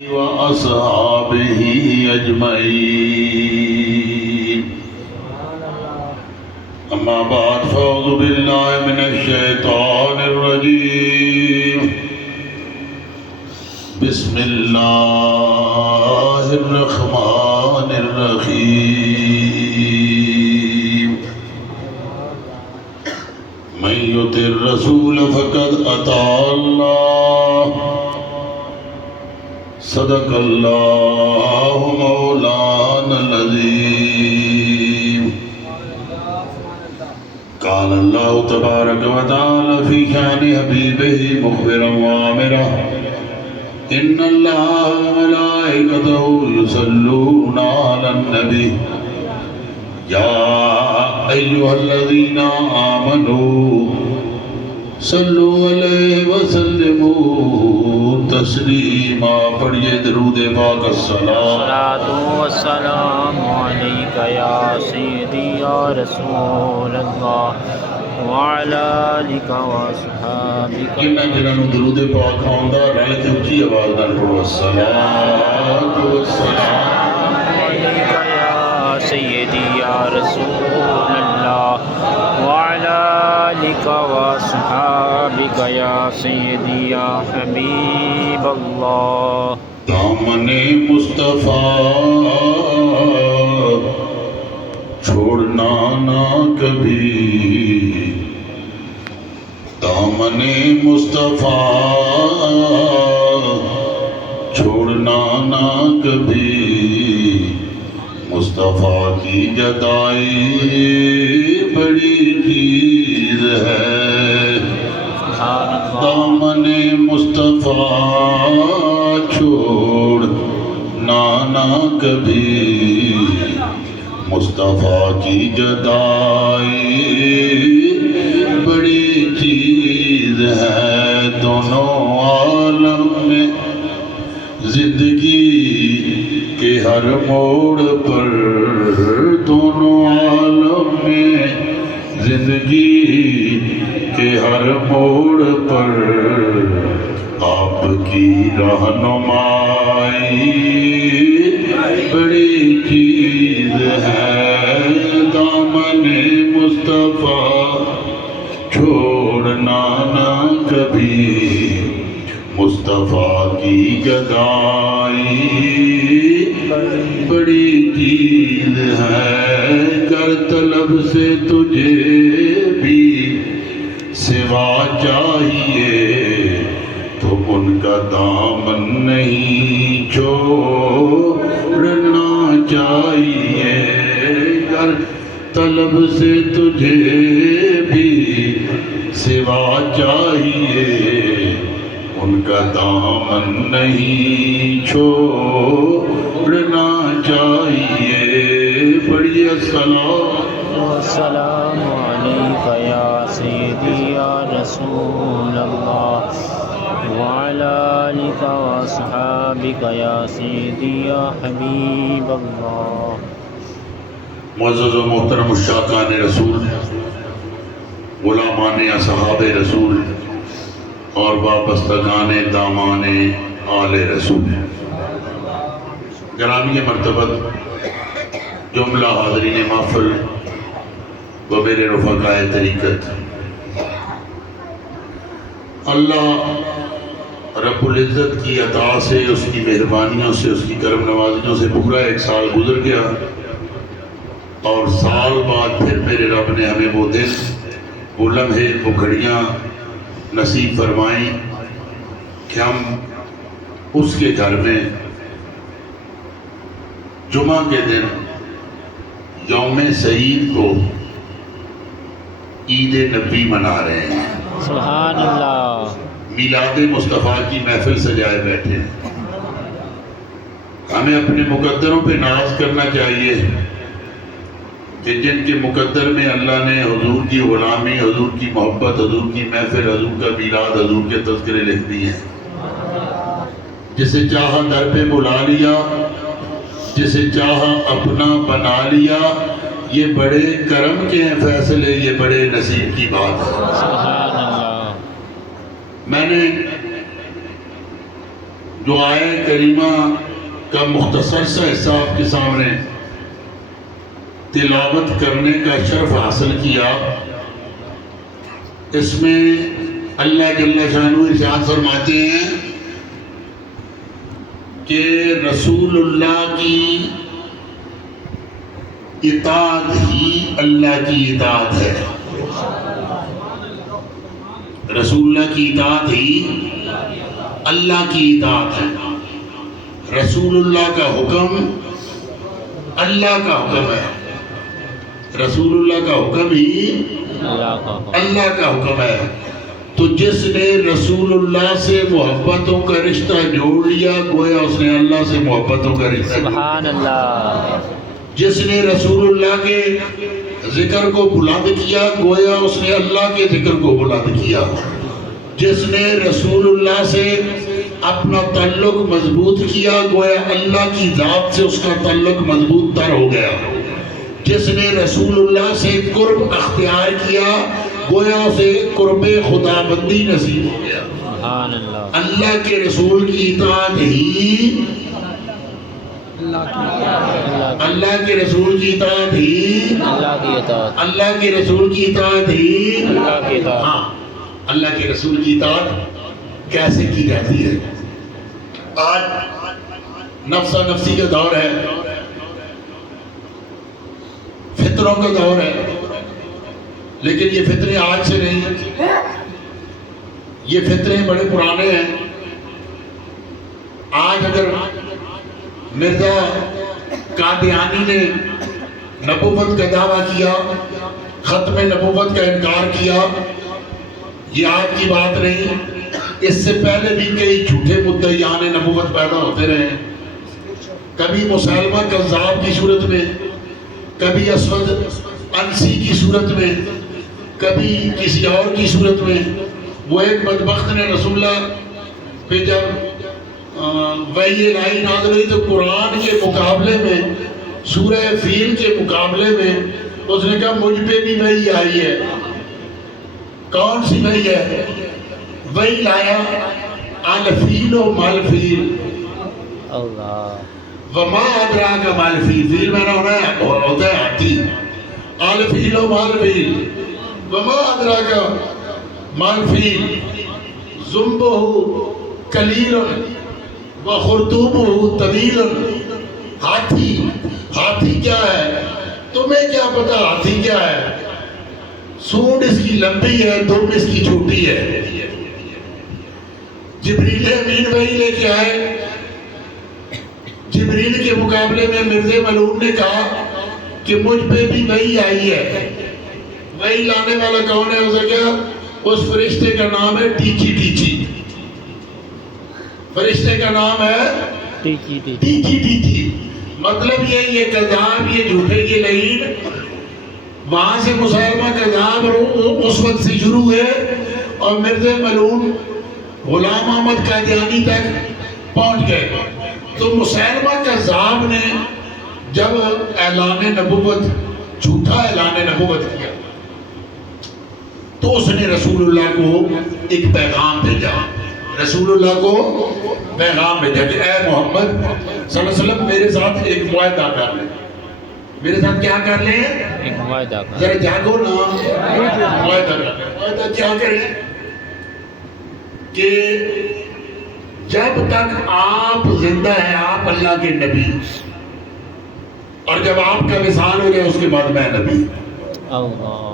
وأصحابه أجمعين أما بعد فأعوذ بالله من الشيطان الرجيم بسم الله الرحمن الرحيم من يطع الرسول فقد أطاع الله صدق اللہ مولانا العظیم قال اللہ تبارک و تعالی فی شان حبیبہ مخبرا وآمرا ان اللہ وملائکتہ یصلون علی النبی یا ایہا الذین آمنوا صلو علیہ وسلموا تسلیما پڑھئے درود پاک الصلاۃ والسلام علیک یا سیدی یا رسول اللہ وعلی آلک واصحابک کنا جنہوں درود پاک آندا رل کے اچھی آواز نال پڑھو الصلاۃ والسلام علیک یا سیدی یا رسول اللہ وعلی آلک واصحابک یا سیدی یا حبیب اللہ دامن مصطفیٰ چھوڑنا نہ کبھی دامن مصطفیٰ چھوڑنا نہ کبھی مصطفیٰ کی جدائی بڑی چیز ہے دامن مصطفیٰ چھوڑنا نہ کبھی مصطفیٰ کی جدائی بڑی چیز ہے دونوں عالم میں زندگی کے ہر موڑ پر دونوں عالم میں زندگی کے ہر موڑ پر آپ کی رہنمائی بڑی چیز ہے دامن مصطفیٰ چھوڑنا نہ کبھی مصطفیٰ کی گدائی بڑی چیز ہے گر طلب سے تجھے بھی سوا چاہیے تو ان کا دامن نہیں چھوڑنا چاہیے گر طلب سے تجھے بھی سوا چاہیے ان کا دامن نہیں چھوڑنا چاہیے پڑھیے السلام علیک یا سیدی یا رسول اللہ وعلی آلک واصحابک یا سیدی یا حبیب اللہ معزز و محترم مشتاقان رسول غلامان اصحاب رسول اور وابستگان دامان آل رسول گرامی مرتبت جملہ حاضرین محفل و میرے رفقائے طریقت اللہ رب العزت کی عطا سے اس کی مہربانیوں سے اس کی کرم نوازیوں سے پورا ایک سال گزر گیا اور سال بعد پھر میرے رب نے ہمیں وہ دن وہ لمحے وہ گھڑیاں نصیب فرمائیں کہ ہم اس کے گھر میں جمعہ کے دن یوم سعید کو عید نبی منا رہے ہیں سبحان اللہ میلاد مصطفیٰ کی محفل سجائے بیٹھے ہیں ہمیں اپنے مقدروں پہ ناز کرنا چاہیے کہ جن کے مقدر میں اللہ نے حضور کی غلامی حضور کی محبت حضور کی محفل حضور کا میلاد حضور کے تذکرے لکھ دی ہیں جسے چاہا در پہ بلا لیا جسے چاہا اپنا بنا لیا یہ بڑے کرم کے ہیں فیصلے یہ بڑے نصیب کی بات ہے سبحان اللہ میں نے جو آیہ کریمہ کا مختصر سا حصہ آپ کے سامنے تلاوت کرنے کا شرف حاصل کیا، اس میں اللہ جل شانہ ارشاد فرماتے ہیں کہ رسول اللہ کی اطاعت ہی اللہ کی اطاعت ہے، رسول اللہ کی اطاعت ہی اللہ کی اطاعت ہے، رسول اللہ کا حکم اللہ کا حکم ہے، رسول اللہ کا حکم ہی اللہ کا حکم ہے۔ تو جس نے رسول اللہ سے محبتوں کا رشتہ جوڑ لیا گویا اس نے اللہ سے محبتوں کا رشتہ، سبحان اللہ، جس نے رسول اللہ کے ذکر کو بلند کیا گویا اس نے اللہ کے ذکر کو بلند کیا، جس نے رسول اللہ سے اپنا تعلق مضبوط کیا گویا اللہ کی ذات سے اس کا تعلق مضبوط تر ہو گیا، جس نے رسول اللہ سے قرب اختیار کیا گویا اسے قرب خدا بندی نصیب ہو گیا۔ سبحان اللہ، اللہ کے رسول کی اطاعت ہی اللہ کے رسول کی اطاعت ہی اللہ کی اطاعت، اللہ کے رسول کی اطاعت ہی اللہ کی اطاعت۔ ہاں، اللہ کے رسول کی اطاعت کیسے کی جاتی ہے؟ آج نفسا نفسی کا دور ہے، فطروں کا دور ہے، لیکن یہ فطرے آج سے نہیں، یہ فطرے بڑے پرانے ہیں۔ آج اگر مرزا قادیانی نے نبوت کا دعویٰ کیا، ختم نبوت کا انکار کیا، یہ آج کی بات نہیں، اس سے پہلے بھی کئی جھوٹے مدعیان نبوت پیدا ہوتے رہے، کبھی مسلمہ کذاب کی صورت میں، کبھی اسود انسی کی صورت میں، کبھی کسی اور کی صورت میں۔ وہ ایک بدبخت نے رسول اللہ پہ جب وحی الہی نازل ہوئی تو قرآن کے مقابلے میں، سورہ فیل کے مقابلے میں اس نے کہا مجھ پہ بھی وحی آئی ہے۔ کون سی وحی ہے؟ وحی لایا الفیل و مالفیل، اللہ، وما ادراک مالفیل، فیل میں ہوتا ہے ہاتھی، الفیل و مالفیل، وما ادراک مالفیل، ذنبہ قلیل وخرطومہ طویل۔ ہاتھی، ہاتھی کیا ہے؟ تمہیں کیا پتا ہاتھی کیا ہے؟ سونڈ اس کی لمبی ہے، دم اس کی چھوٹی ہے۔ جبریل امین وحی لے کے آئے، جبریل کے مقابلے میں مرزا ملعون نے کہا کہ مجھ پہ بھی وحی آئی ہے۔ وحی لانے والا کون ہے؟ اسے کیا؟ اس فرشتے کا نام ہے ٹیچی ٹیچی، فرشتے کا نام ہے ٹیچی ٹیچی ٹیچی۔ مطلب یہ کذاب، یہ جھوٹے، یہ لعین، وہاں سے مسلمہ کذاب اس وقت سے شروع ہوئے اور مرزا ملعون غلام احمد قادیانی تک پہنچ گئے۔ تو مسلمہ کذاب نے جب اعلان نبوت، جھوٹا اعلان نبوت کیا تو اس نے رسول اللہ کو ایک پیغام بھیجا، رسول اللہ کو پیغام بھیجا کہ اے محمد صلی اللہ علیہ وسلم میرے ساتھ ایک معاہدہ کر لیں۔ میرے ساتھ کیا کر لیں؟ ایک معاہدہ کر، ذرا جاگو نا، معاہدہ کر لیں۔ معاہدہ کیا کریں؟ کہ جب تک آپ زندہ ہیں آپ اللہ کے نبی، اور جب آپ کا وصال ہو جائے اس کے بعد میں نبی۔ اللہ،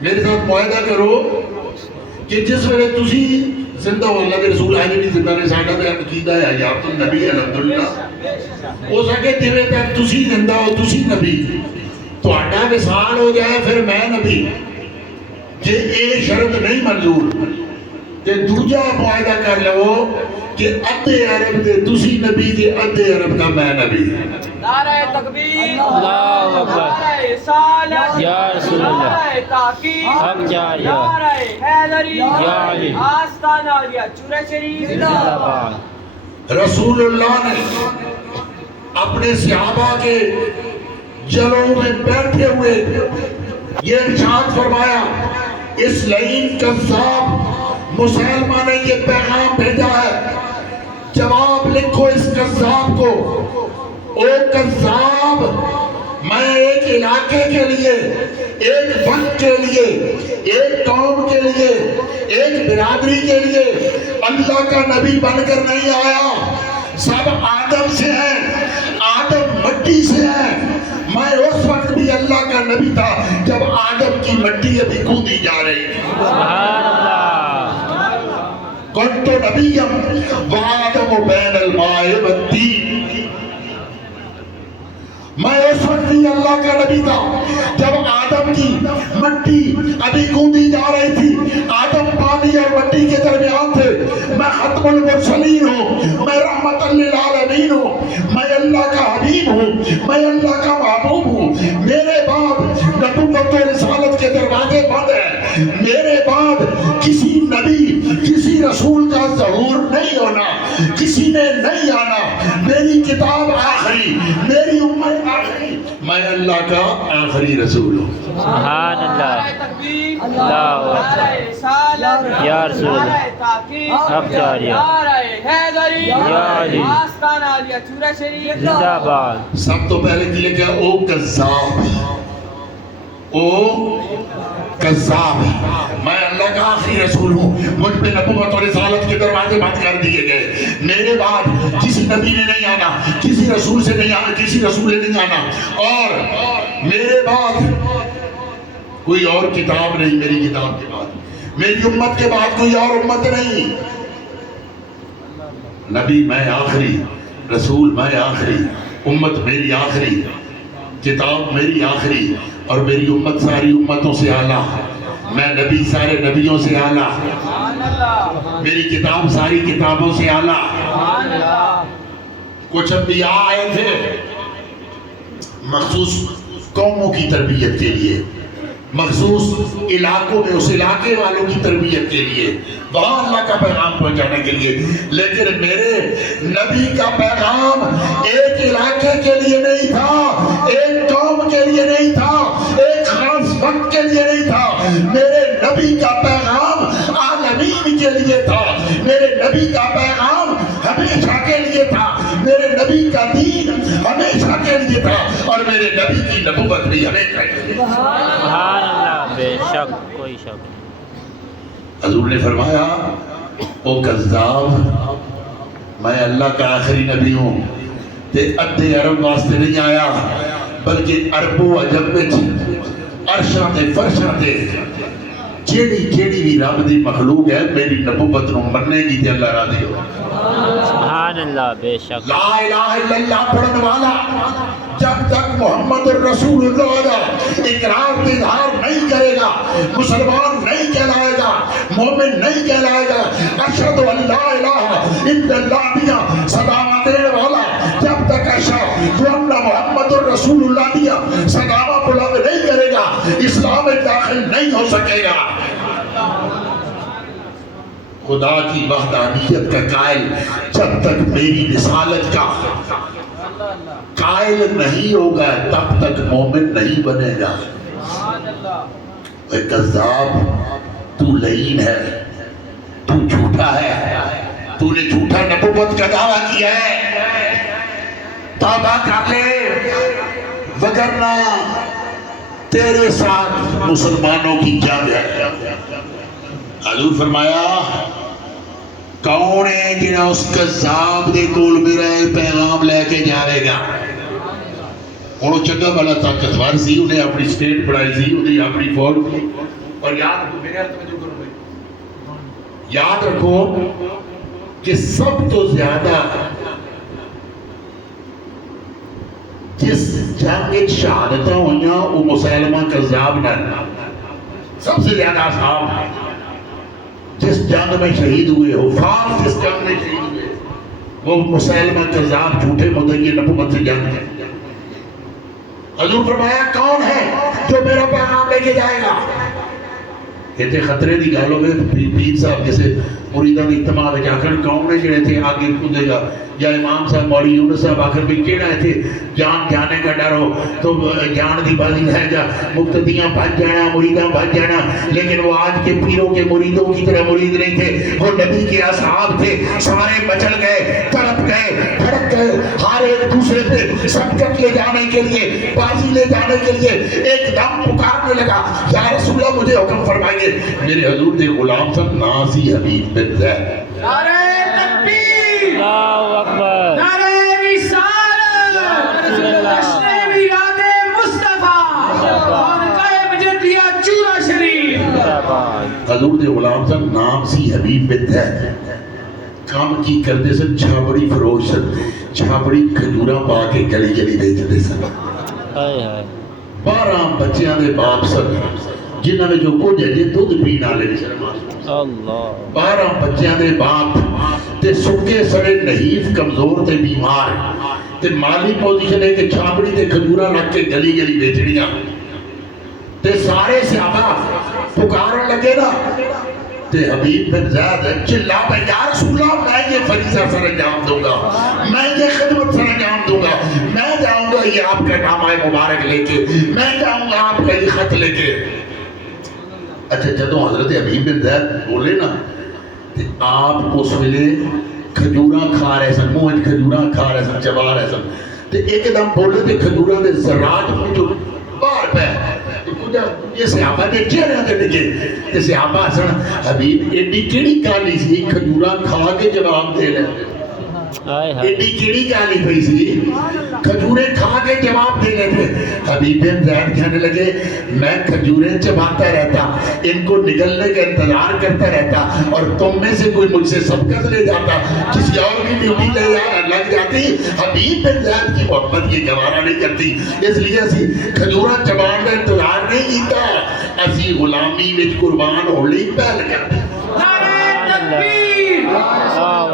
میرے ساتھ معاہدہ کرو کہ جس ویلے تسی زندہ ہو، اللہ کے رسول آج بھی زندہ نے، ساڈا تے عقیدہ ہے حیات النبی الحمدللہ، ہو سکے جویں تک تسی زندہ ہو تسی نبی، تہاڈا وصال ہو جائے پھر میں نبی۔ جے اے شرط نہیں منظور تے دوجا معاہدہ کر لو کہ ادھے عرب دے تسی نبی تے ادھے عرب دا میں نبی۔ نعرہ تکبیر، اللہ اکبر، نعرہ رسالت، یا رسول اللہ، نعرہ تحقیق، حق جاریہ، نعرہ حیدری، یا علی، آستانہ عالیہ چورہ شریف زندہ باد۔ رسول اللہ نے اپنے صحابہ کے جلوں میں بیٹھے ہوئے یہ ارشاد فرمایا، اس لعین کذاب مسلمہ نے یہ پیغام بھیجا ہے، جواب لکھو اس کذاب کو، او کذاب، میں ایک علاقے کے لیے، ایک وقت کے لیے، ایک قوم کے لیے، ایک برادری کے لیے اللہ کا نبی بن کر نہیں آیا۔ سب آدم سے ہیں، آدم مٹی سے ہیں۔ میں اس وقت بھی اللہ کا نبی تھا جب آدم کی مٹی ابھی گوندی جا رہی تھی۔ سبحان اللہ، کنت نبیم وآدم بین الماء والطین، میں اس وقت بھی اللہ کا نبی تھا جب آدم کی مٹی ابھی گوندی جا رہی تھی۔ آدم پانی اور مٹی کے درمیان تھے۔ میں ختم المرسلین ہوں، میں رحمت للعالمین ہوں، میں اللہ کا حبیب ہوں، میں اللہ کا محبوب ہوں۔ میرے بعد نبوت و رسالت کے دروازے بند ہیں۔ میرے بعد کسی نبی، کسی رسول کا ظہور نہیں ہونا، کسی نے نہیں آنا۔ میری کتاب آخری، میری امت آخری، میں اللہ کا آخری رسول ہوں۔ سبحان اللہ، نعرہ تکبیر، اللہ نعرہ رسالت، یا رسول اللہ، نعرہ تحقیق، حق جاریہ، نعرہ حیدری، یا علی، آستان عالیہ چورہ شریف، زندہ باد۔ سب تو پہلے کیا کیا؟ او کذاب، او کذاب، میں اللہ کا آخری رسول ہوں، مجھ پہ نبوت اور رسالت کے دروازے بند کر دیے گئے۔ میرے بعد کسی نبی نے نہیں آنا، کسی رسول سے نہیں آنا، کسی رسول نے نہیں آنا، اور میرے بعد کوئی اور کتاب نہیں۔ میری کتاب کے بعد، میری امت کے بعد کوئی اور امت نہیں۔ نبی میں آخری، رسول میں آخری، امت میری آخری، کتاب میری آخری، اور میری امت ساری امتوں سے اعلیٰ۔ میں نبی سارے نبیوں سے اعلیٰ، سبحان اللہ، میری کتاب ساری کتابوں سے اعلیٰ۔ سبحان اللہ، کچھ انبیاء آئے تھے مخصوص قوموں کی تربیت کے لیے، مخصوص علاقوں میں اس علاقے والوں کی تربیت کے لیے، وہاں اللہ کا پیغام پہنچانے کے لیے۔ لیکن میرے نبی کا پیغام ایک علاقے کے لیے نہیں تھا، ایک قوم کے لیے نہیں تھا، ایک خاص وقت کے لیے نہیں تھا۔ میرے نبی کا پیغام عالمین کے لیے تھا، میرے نبی کا پیغام ہمیشہ کے لیے تھا، میرے نبی کا دین ہمیشہ کے لیے تھا، اور میرے نبی کی نبوت بھی ہمیشہ کے لیے۔ سبحان اللہ، بے شک کوئی شک نہیں۔ حضور نے فرمایا او کذاب، میں اللہ کا آخری نبی ہوں تے ادھے عرب واسطے نہیں آیا، بلکہ عرب و عجم وچ عرشاں تے فرشاں تے جیڑی بھی رب دی مخلوق ہے میری نبوت نو مننے گی تے اللہ راضی ہو۔ سبحان اللہ، بے شک۔ لا الہ الا اللہ پڑھن والا جب تک محمد الرسول اللہ کا اقرار تے اظہار نہیں کرے گا، مسلمان نہیں کہلائے گا، مومن نہیں کہلائے گا۔ اشہد ان لا الہ الا اللہ دیا صداقت دینے والا جب تک اشہد ان محمد الرسول اللہ دیا صداقت بلند نہیں کرے گا، اسلام میں داخل نہیں ہو سکے گا۔ خدا کی وحدانیت کا قائل جب تک میری رسالت کا قائل نہیں ہوگا تب تک مومن نہیں بنے گا۔ اے کذاب، تو لعین ہے، تو جھوٹا ہے، تو نے جھوٹا نبوت کا دعویٰ کیا ہے، توبہ کر لے وگرنہ تیرے ساتھ مسلمانوں کی جنگ ہے۔ حضور فرمایا کون ہے جنہاں اس کذاب دے کول میرا پیغام لے کے جاوے گا؟ انہوں چنگا بھلا طاقتور سی، انہیں اپنی سٹیٹ بڑھائی سی، انہیں اپنی فوج تھی، اور یاد رکھو میرے ہاتھ میں جو کروں گے، یاد رکھو کہ سب تو زیادہ جس جنگ ایک شہادتیں ہوئیاں وہ مسلمہ کذاب نہ، سب سے زیادہ اصحاب جس جنگ میں شہید ہوئے ہو، فارس جس جنگ میں شہید ہوئے وہ مسلمہ کذاب جھوٹے مدعی نبوت سے جنگ ہے۔ حضور فرمایا کون ہے جو میرا پیغام لے کے جائے گا؟ اتنے خطرے کی گل ہوگی پیر صاحب کسی مریداں کی اجتماع میں آخر کون نے جڑے تھے آگے کودے گا، یا امام صاحب مولوی یونس صاحب آخر بھی کہڑا اتنے جان جانے کا ڈر ہو تو جان کی بازی رہ جا، مقتدیاں بچ جانا، مریداں بچ جانا. لیکن وہ آج کے پیروں کے مریدوں کی طرح مرید نہیں تھے، وہ نبی کے اصحاب تھے، سارے مچل گئے، تڑپ گئے، بھڑک گئے، ہر ایک دوسرے پہ سبقت لے جانے کے لیے، بازی لے جانے کے لیے ایک دم پکارنے لگا یا رسول اللہ مجھے حکم فرمائیے. میرے حضور دے غلام سن ناسی حبیب بن زید. نعرہ تکبیر، اللہ اکبر. نعرہ رسالت، جشن میلاد مصطفیٰ، خانقاہ مجدیہ چورا شریف. حضور دے غلام سن نام سی حبیب بن زید. کام کی کرتے سن چھاپڑی فروش سن، چھاپڑی کھجوراں پا کے گلی گلی بیچتے سن. ہائے ہائے. 12 بچیاں دے باپ سن جنہاں میں جو کچھ ہے دودھ پین والے اللہ. 12 بچیاں دے باپ تے سکے سڑے نحیف کمزور تے بیمار تے مالی پوزیشن ہے کہ چھاپڑی تے کھجوراں رکھ کے گلی گلی بیچڑیاں تے سارے صحابہ پکارن لگے نا تے حبیب بن زید چلا پہ یا رسول اللہ میں یہ فریضہ سر انجام دوں گا، میں یہ خدمت سر انجام دوں گا، میں جاؤں گا یہ آپ کا نامہ مبارک لے کے، میں جاؤں گا آپ کا یہ خط لے کے. اچھا جدوں حضرت حبیب بن زید بولے نا تے آپ اس ویلے کھجوراں کھا رہے سن، منہ کھجوراں کھا رہے سن، چبا رہے سن تے ایک دم بولے تے کھجوراں دے ذرات جو باہر پہ یہ صحابہ دے چہرے تے ڈگے تے صحابہ سن حبیب ایڈی کیڑی کالی سی کھجوراں کھا کے جواب دے رہے. ہائے ہائے. ایڈی کیڑی کالی پئی سی کھجورے کھا کے جواب دے رہے تھے. حبیب بن زید کہنے لگے میں کھجوریں چباتا رہتا، ان کو نگلنے کا انتظار کرتا رہتا اور تم میں سے کوئی مجھ سے سبقت لے جاتا، کسی اور کی ڈیوٹی لگ جاتی. حبیب بن زید کی محبت یہ گوارا نہیں کرتی، اس لیے اسی کھجوراں چبان کا انتظار نہیں کیتا، اسی غلامی وچ قربان ہونے پہل کرتے. نعرہ تکبیر،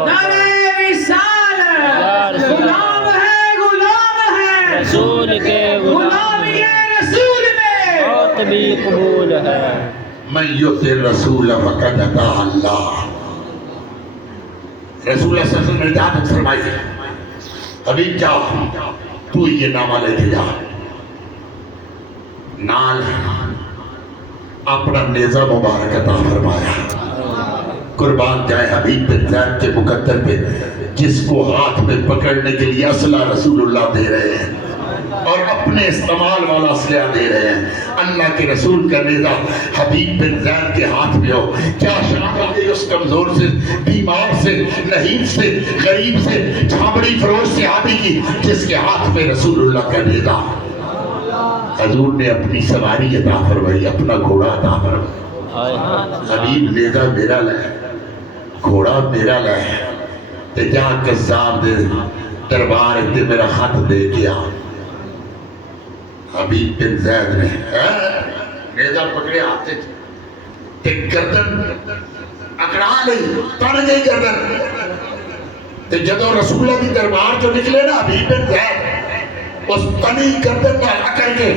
نعرہ رسالت، غلام ہے رسول کے غلامی رسول میں موت بھی قبول ہے. من یطع الرسول فقد اطاع اللہ. رسول اللہ صلی اللہ علیہ وسلم نے اطاعت فرمائی ہے. حبیب جا تو یہ نامہ لے کے جا، نال اپنا نیزہ مبارک عطا فرمایا. قربان جائے حبیب بن زید کے مقدر پہ جس کو ہاتھ میں پکڑنے کے لیے اسلحہ رسول اللہ دے رہے ہیں اور اپنے استعمال والا اسلحہ دے رہے ہیں. اللہ کے رسول کا نیزہ حبیب بن زید کے ہاتھ میں ہو، کیا شان ہوگی اس کمزور سے، بیمار سے، نحیف سے، غریب سے، چھاپڑی فروش صحابی کی جس کے ہاتھ میں رسول اللہ کا نیزہ. حضور نے اپنی سواری عطا فرمائی، اپنا گھوڑا عطا فرمایا. حبیب نیزہ میرا لے، گھوڑا میرا لے، تے جا قذاب دے دربار تے میرا خط دے کے آ. حبیب بن زید نے نیزہ پکڑے ہاتھ تے گردن اکڑا لئی، تڑ گئی گردن. تے جدو رسول اللہ کی دربار جو نکلے نا حبیب بن زید اس تنی گردن نہ اکڑ کے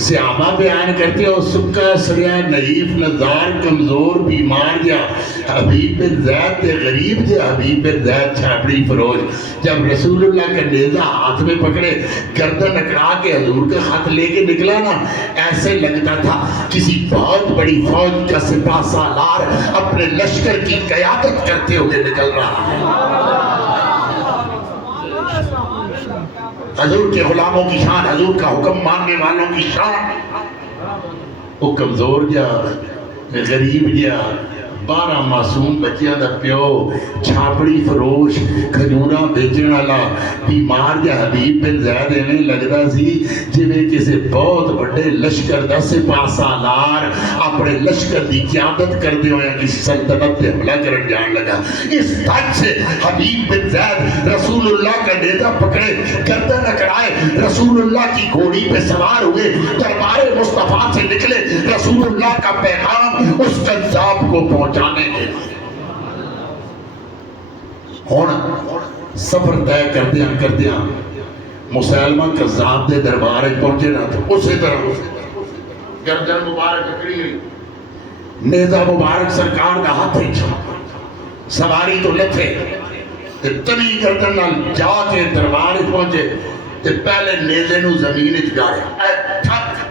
صحابہ بیان کرتے ہو سکا سڑیا نحیف نزار کمزور بیمار جا حبیب بن زید تے غریب جا حبیب بن زید چھاپڑی فروش جب رسول اللہ کا نیزہ ہاتھ میں پکڑے گردن اکڑا کے حضور کا خط لے کے نکلا نا ایسے لگتا تھا کسی بہت بڑی فوج کا سپاہ سالار اپنے لشکر کی قیادت کرتے ہوئے نکل رہا ہے. حضور کے غلاموں کی شان، حضور کا حکم ماننے والوں کی شان. وہ کمزور جا غریب جا 12 معصوم بچیاں دا پیو چھاپڑی فروش کھجوراں بیچن والا بیمار جا حبیب بن زید ایویں لگدا سی جویں کسی بہت بڑے لشکر دا سپاہ سالار اپنے لشکر دی قیادت کردے ہوئے کسی سلطنت تے حملہ کرن جان لگا. اس تک سے حبیب بن زید رسول اللہ کا نیزہ پکڑے گردن اکڑائے رسول اللہ کی گھوڑی پہ سوار ہوئے دربار مصطفیٰ سے نکلے رسول اللہ کا پیغام اس کذاب کو پہنچانے کے. ہن سفر طے کردیاں مسلمہ کذاب دے دربار پہنچے نا تو اسی طرح گردن مبارک اکڑی ہوئی نیزہ مبارک سرکار کا ہاتھ ہی سواری تو لتھے اتنی گردن نال جا کے دربار پہنچے تے پہلے نیزے نو زمین وچ گاڑیا ٹھک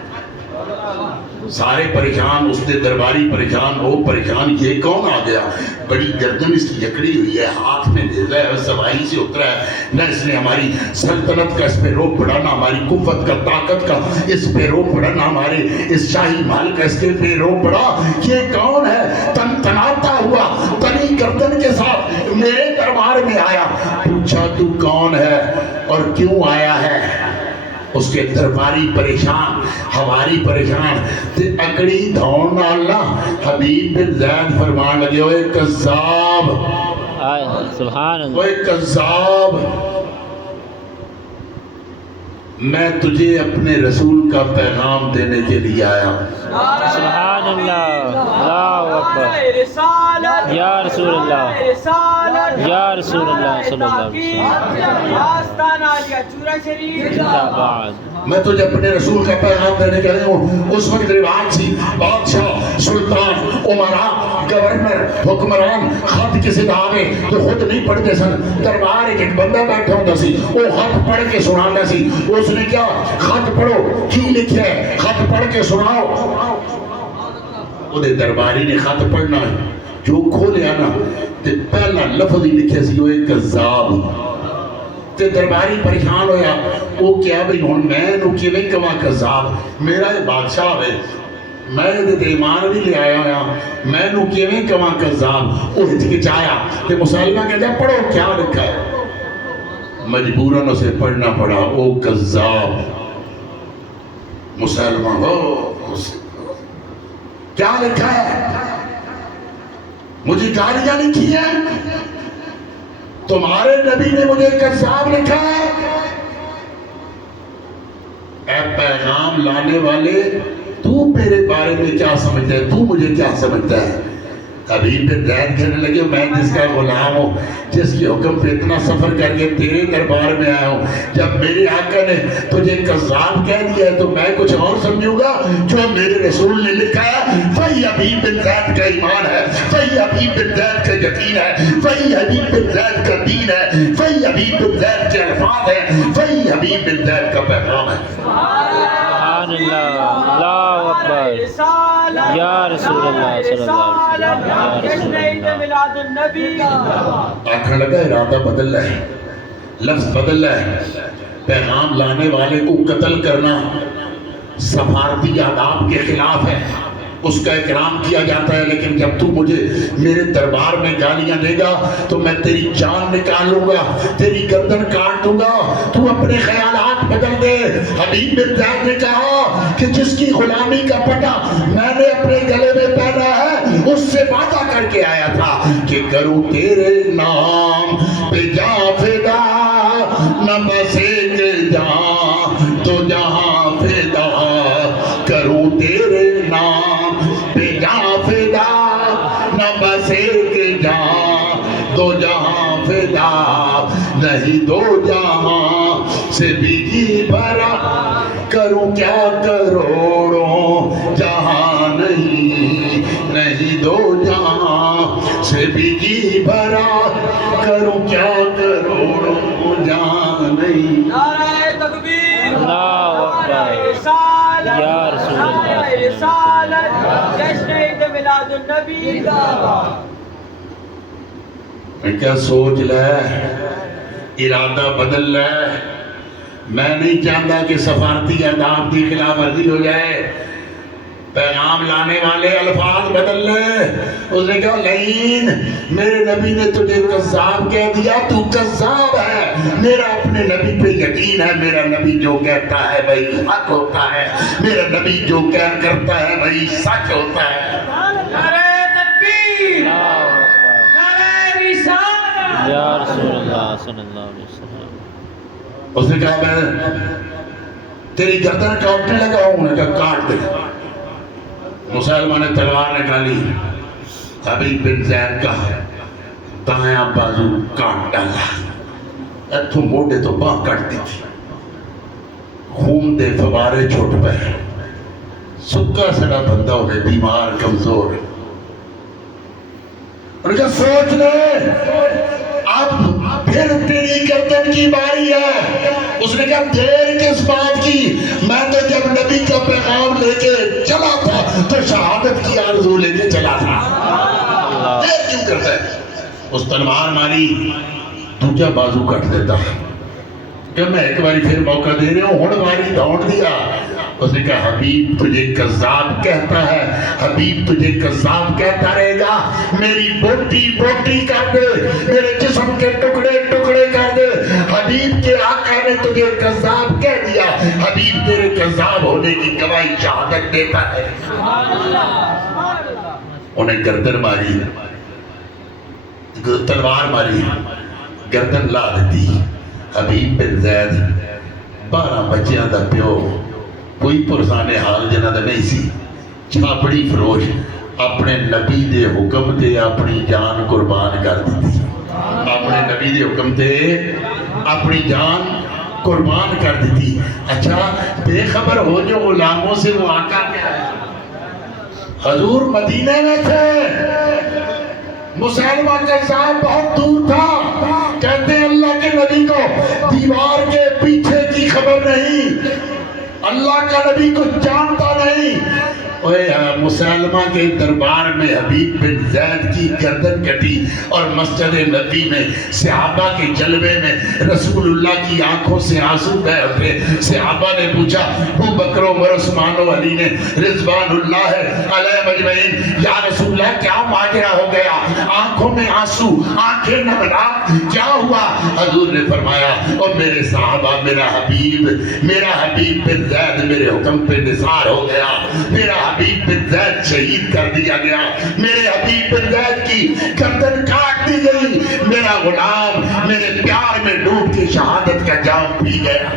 سارے پریشان، اس نے درباری پریشان، وہ پریشان، یہ کون آ گیا؟ بڑی گردن اس کی جکڑی ہوئی ہے، ہاتھ میں نیزہ ہے، سواری سے اترا ہے، نہ اس نے ہماری سلطنت کا اس پہ روک پڑا، نہ ہماری قوت کا طاقت کا اس پہ روک پڑا، نہ ہمارے اس شاہی محل کا اس کے پہ روک پڑا، یہ کون ہے؟ تن تناتا ہوا تنی گردن کے ساتھ میرے دربار میں آیا، پوچھا تو کون ہے اور کیوں آیا ہے؟ اس کے درباری پریشان، ہواری پریشان، تے اکڑی دھون اللہ حبیب بن زید فرمان لگے ہوئے کذاب، سبحان اللہ، اوے کذاب، میں تجھے اپنے رسول کا پیغام دینے کے لیے آیا۔ سبحان اللہ، اللہ اکبر، یا رسول اللہ، یا رسول اللہ صلی اللہ علیہ وسلم، زندہ باد۔ میں تجھے اپنے رسول کا پیغام دینے کے لیے ہوں۔ اس وقت رواج تھی، بادشاہ، سلطان، عمراء، گورنر، حکمران خط کسی دا آگے تو خود نہیں پڑھتے سن، دربار ایک بندہ بیٹھا ہوتا سی، وہ خط پڑھ کے سنانا سی۔ اس نے کیا؟ خط پڑھو، کی لکھا ہے؟ خط پڑھ کے سناؤ۔ وہ درباری نے خط پڑھنا ہے، جو کھولیا نا تے پہلا لفظ ہی لکھے سی، وہ ایک کذاب۔ تے درباری پریشان ہویا، وہ کیا بھئی ہون میں نو کیویں کواں کذاب، میرا یہ بادشاہ ہے، میں دے ایمان بھی لے آیا ہویا، میں نو کیویں کواں کذاب۔ وہ ہچکچایا تے مسلمہ کہتا ہے پڑھو کیا لکھا ہے، مجبوراً اسے پڑھنا پڑا، او کذاب۔ مسلمہ کیا لکھا ہے؟ مجھے گالیاں لکھی ہیں، تمہارے نبی نے مجھے کذاب لکھا ہے۔ اے پیغام لانے والے، تو میرے بارے میں کیا سمجھتا ہے؟ تو مجھے کیا سمجھتا ہے؟ حبیب بن زید کہنے لگے میں جس کا غلام ہوں، جس کی حکم پہ اتنا سفر کر کے تیرے دربار میں آیا ہوں، جب میرے آقا نے تجھے کذاب کہہ دیا ہے تو میں کچھ اور سمجھوں گا؟ جو میرے رسول نے لکھا ہے وہی حبیب بن زید کا ایمان ہے، وہی حبیب بن زید کا یقین ہے، وہی حبیب بن زید کا دین ہے، وہی حبیب بن زید کے الفاظ ہیں، وہی حبیب بن زید کا پیغام ہے۔ سبحان اللہ، اللہ اکبر، یا رسول اللہ صلی اللہ علیہ وسلم، یا رسول اللہ۔ آخر لگا ارادہ بدل ہے، لفظ بدل ہے، پیغام لانے والے کو قتل کرنا سفارتی آداب کے خلاف ہے، اس کا اکرام کیا جاتا ہے، لیکن جب تو مجھے میرے دربار میں گالیاں دے گا تو میں تیری جان نکالوں گا، تیری گردن کاٹ دوں گا، تو اپنے خیالات بدل دے۔ حبیب بن زید نے کہا کہ جس کی غلامی کا پٹا میں نے اپنے گلے میں پہنا ہے، اس سے وعدہ کر کے آیا تھا کہ کروں تیرے نام پہ جاں فدا، نہ بس ایک جہاں تو جہاں فدا، کروں تیرے نام پہ جاں فدا، نہ بس ایک جہاں دو جہاں فدا، نہیں دو جہاں سے بھی جی بھرا، کروں کیا کروڑوں جہاں نہیں، نہیں دو جہاں سے بھی جی بھرا، کروں کیا کروڑوں جہاں نہیں۔ نعرہ تکبیر، اللہ اکبر، یا رسول اللہ، رسالت، جشن عید میلاد النبی۔ میں کیا سوچ لے، ارادہ بدل لے، میں نہیں چاہتا کہ سفارتی آداب کی خلاف ورزی ہو جائے، پیغام لانے والے الفاظ بدل لے۔ اس نے کہا لعین، میرے نبی نے تجھے کذاب کہہ دیا، تو کذاب ہے، میرا اپنے نبی پہ یقین ہے، میرا نبی جو کہتا ہے وہی حق ہوتا ہے، میرا نبی جو کرتا ہے وہی سچ ہوتا ہے۔ نعرہ تکبیر، اللہ اکبر، نعرہ رسالت، یا رسول اللہ صلی اللہ علیہ وسلم۔ اس نے کہا میں تیری گردن کاٹنے لگا ہوں، نے کہا کاٹ دے۔ مسلمہ نے تلوار نکالی، حبیب بن زید کا دایاں بازو کاٹ ڈالا، اتھوں موڑے تو باں کٹ دی تھی، خون دے فوارے چھوٹ پہ، سکا سڑا بندہ ہوئے، بیمار کمزور، انہوں نے کہا سوچ لے اب پھر تیری گردن کی باری ہے. اس نے کہا دیر کس بات کی, میں تو جب نبی کا پیغام لے کے چلا تھا تو شہادت کی آرزو لے کے چلا تھا, دیر کیوں کرتا ہے؟ اس تلوار ماری, دوجا بازو کٹ دیتا کہ میں ایک باری پھر موقع دے رہا ہوں, ہن ماری دوڑ دیا. اس نے کہا حبیب تجھے کذاب کہتا ہے, حبیب تجھے کذاب کہتا رہے گا, میری بوٹی بوٹی کر دے, میرے جسم کے ٹکڑے ٹکڑے کر دے. حبیب کے آقا نے تجھے کذاب کہہ دیا, حبیب تیرے کذاب ہونے کی گواہی شہادت دیتا ہے. انہیں گردن ماری, تلوار ماری, گردن لا دیتی. حبیب بن زید 12 بچیاں دا پیو, کوئی پرسانے حال جنہ دا نہیں سی, چھاپڑی فروش, اپنے نبی دے حکم تے اپنی جان قربان کر دیتی. اپنے نبی دے حکم تے اپنی جان قربان کر دیتی. اچھا بے خبر ہو جو غلاموں سے وہ آقا کیا ہے. حضور مدینے میں تھے, مسلمہ کذاب بہت دور تھا. کہتے ہیں اللہ کے نبی کو دیوار کے پیچھے کی خبر نہیں, اللہ کا نبی کچھ جانتا نہیں. مسلمہ کے دربار میں حبیب بن زید کی گردن کٹی اور مسجد نبی میں صحابہ کے جلوے میں رسول اللہ کی آنکھوں سے آنسو بہہ اٹھے. صحابہ نے پوچھا, ابو بکر عمر عثمان و علی نے رضوان اللہ علیہ مجمعین, یا رسول اللہ کیا ماجرا ہو گیا, آنکھوں میں آنسو, آنکھیں نمناک, کیا ہوا؟ حضور نے فرمایا, اور میرے صحابہ میرا حبیب بن زید میرے حکم پہ نثار ہو گیا, میرا حبیب بن زید شہید کر دیا گیا, میرے حبیب بن زید کی گردن کاٹ دی گئی, میرا غلام میرے پیار میں ڈوب کے شہادت کا جام پی گیا.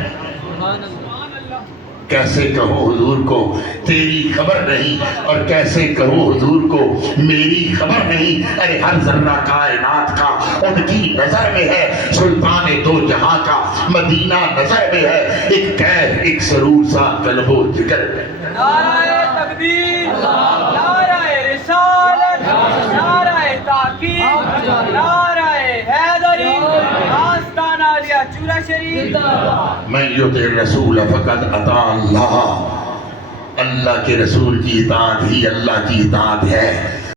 کیسے کہو حضور کو تیری خبر نہیں, اور کیسے کہو حضور کو میری خبر نہیں. ارے ہر ذرہ کائنات کا ان کی نظر میں ہے, سلطان دو جہاں کا مدینہ نظر میں ہے, ایک کیف ایک سرور سا قلب و جگر میں. نعرہ تکبیر, نعرہ رسالت, نعرہ تحقیق, نعرہ حیدری, آستانہ علیہ چورہ شریف. من یطع الرسول فقد اطاع اللہ, اللہ کے رسول کی اطاعت ہی اللہ کی اطاعت ہے.